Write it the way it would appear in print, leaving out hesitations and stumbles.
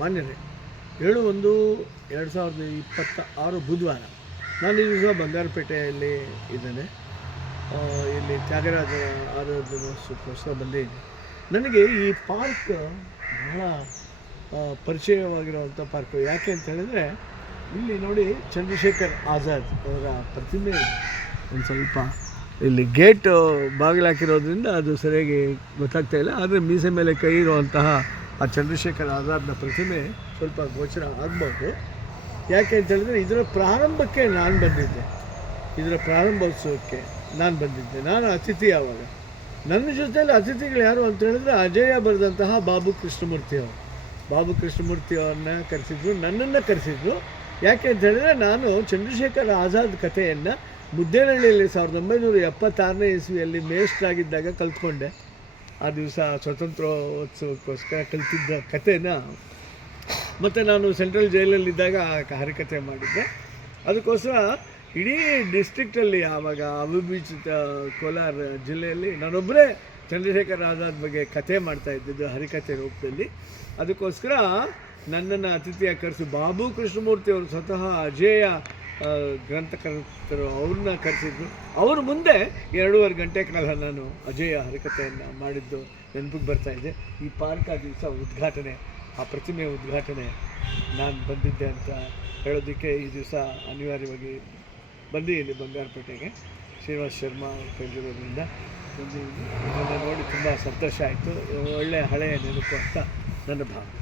ಮಾನ್ಯರೇ, 7/1/2026 ಬುಧವಾರ ನಾನು ಈ ದಿವಸ ಬಂಗಾರಪೇಟೆಯಲ್ಲಿ ಇದ್ದೇನೆ. ಇಲ್ಲಿ ತ್ಯಾಗರಾಜ ಆರಾಧನೋತ್ಸವಕ್ಕೋಸ್ಕರ ಬಂದಿದ್ದೀನಿ. ನನಗೆ ಈ ಪಾರ್ಕ್ ಬಹಳ ಪರಿಚಯವಾಗಿರುವಂಥ ಪಾರ್ಕು. ಯಾಕೆ ಅಂತ ಹೇಳಿದ್ರೆ, ಇಲ್ಲಿ ನೋಡಿ ಚಂದ್ರಶೇಖರ್ ಆಜಾದ್ ಅವರ ಪ್ರತಿಮೆ ಒಂದು ಸ್ವಲ್ಪ ಇಲ್ಲಿ ಗೇಟ್ ಬಾಗಿಲು ಹಾಕಿರೋದ್ರಿಂದ ಅದು ಸರಿಯಾಗಿ ಗೊತ್ತಾಗ್ತಾ ಇಲ್ಲ. ಆದರೆ ಮೀಸೆ ಮೇಲೆ ಕೈ ಇರುವಂತಹ ಆ ಚಂದ್ರಶೇಖರ್ ಆಜಾದ್ನ ಪ್ರತಿಮೆ ಸ್ವಲ್ಪ ಗೋಚರ ಆಗ್ಬೋದು. ಯಾಕೆ ಅಂತ ಹೇಳಿದ್ರೆ, ಇದರ ಪ್ರಾರಂಭಕ್ಕೆ ನಾನು ಬಂದಿದ್ದೆ, ಇದರ ಪ್ರಾರಂಭೋತ್ಸವಕ್ಕೆ ನಾನು ಬಂದಿದ್ದೆ. ನಾನು ಅತಿಥಿ. ಆವಾಗ ನನ್ನ ಜೊತೆಯಲ್ಲಿ ಅತಿಥಿಗಳು ಯಾರು ಅಂತ ಹೇಳಿದ್ರೆ, ಅಜಯ ಬರೆದಂತಹ ಬಾಬು ಕೃಷ್ಣಮೂರ್ತಿ ಅವರು. ಬಾಬು ಕೃಷ್ಣಮೂರ್ತಿ ಅವ್ರನ್ನ ಕರೆಸಿದ್ರು, ನನ್ನನ್ನು ಕರೆಸಿದ್ರು. ಯಾಕೆ ಅಂತ ಹೇಳಿದ್ರೆ, ನಾನು ಚಂದ್ರಶೇಖರ್ ಆಜಾದ್ ಕಥೆಯನ್ನು ಮುದ್ದೇನಹಳ್ಳಿಯಲ್ಲಿ 1976ನೇ ಇಸ್ವಿಯಲ್ಲಿ ಮೇಷ್ಟ್ರಾಗಿದ್ದಾಗ ಕಲ್ತ್ಕೊಂಡೆ. ಆ ದಿವಸ ಸ್ವಾತಂತ್ರ್ಯೋತ್ಸವಕ್ಕೋಸ್ಕರ ಕಲ್ತಿದ್ದ ಕಥೆನ ಮತ್ತು ನಾನು ಸೆಂಟ್ರಲ್ ಜೈಲಲ್ಲಿದ್ದಾಗ ಹರಿಕಥೆ ಮಾಡಿದ್ದೆ. ಅದಕ್ಕೋಸ್ಕರ ಇಡೀ ಡಿಸ್ಟ್ರಿಕ್ಟಲ್ಲಿ ಆವಾಗ ಅವಿಭಜಿತ ಕೋಲಾರ ಜಿಲ್ಲೆಯಲ್ಲಿ ನಾನೊಬ್ಬರೇ ಚಂದ್ರಶೇಖರ್ ಆಜಾದ್ ಬಗ್ಗೆ ಕಥೆ ಮಾಡ್ತಾಯಿದ್ದಿದ್ದು ಹರಿಕಥೆ ರೂಪದಲ್ಲಿ. ಅದಕ್ಕೋಸ್ಕರ ನನ್ನನ್ನು ಅತಿಥಿಯಾಗಿ ಕರೆಸಿ ಬಾಬು ಕೃಷ್ಣಮೂರ್ತಿ ಅವರು ಸ್ವತಃ ಅಜೇಯ ಗ್ರಂಥಕರ್ತರು ಅವ್ರನ್ನ ಕರೆಸಿದ್ರು. ಅವ್ರ ಮುಂದೆ 2.5 ಗಂಟೆ ಕಾಲ ನಾನು ಅಜೇಯ ಹರಿಕಥೆಯನ್ನು ಮಾಡಿದ್ದು ನೆನಪಿಗೆ ಬರ್ತಾಯಿದೆ. ಈ ಪಾರ್ಕ್ ಆ ದಿವಸ ಉದ್ಘಾಟನೆ, ಆ ಪ್ರತಿಮೆ ಉದ್ಘಾಟನೆ ನಾನು ಬಂದಿದ್ದೆ ಅಂತ ಹೇಳೋದಕ್ಕೆ ಈ ದಿವಸ ಅನಿವಾರ್ಯವಾಗಿ ಬಂದಿದ್ದೀನಿ ಬಂಗಾರಪೇಟೆಗೆ. ಶ್ರೀನಿವಾಸ್ ಶರ್ಮಾ ಕೈಲಿರೋದ್ರಿಂದ ಬಂದಿದ್ದೀನಿ. ಅದನ್ನು ನೋಡಿ ತುಂಬ ಸಂತೋಷ ಆಯಿತು. ಒಳ್ಳೆಯ ಹಳೆಯ ನೆನಪು ಅಂತ ನನ್ನ ಭಾವನೆ.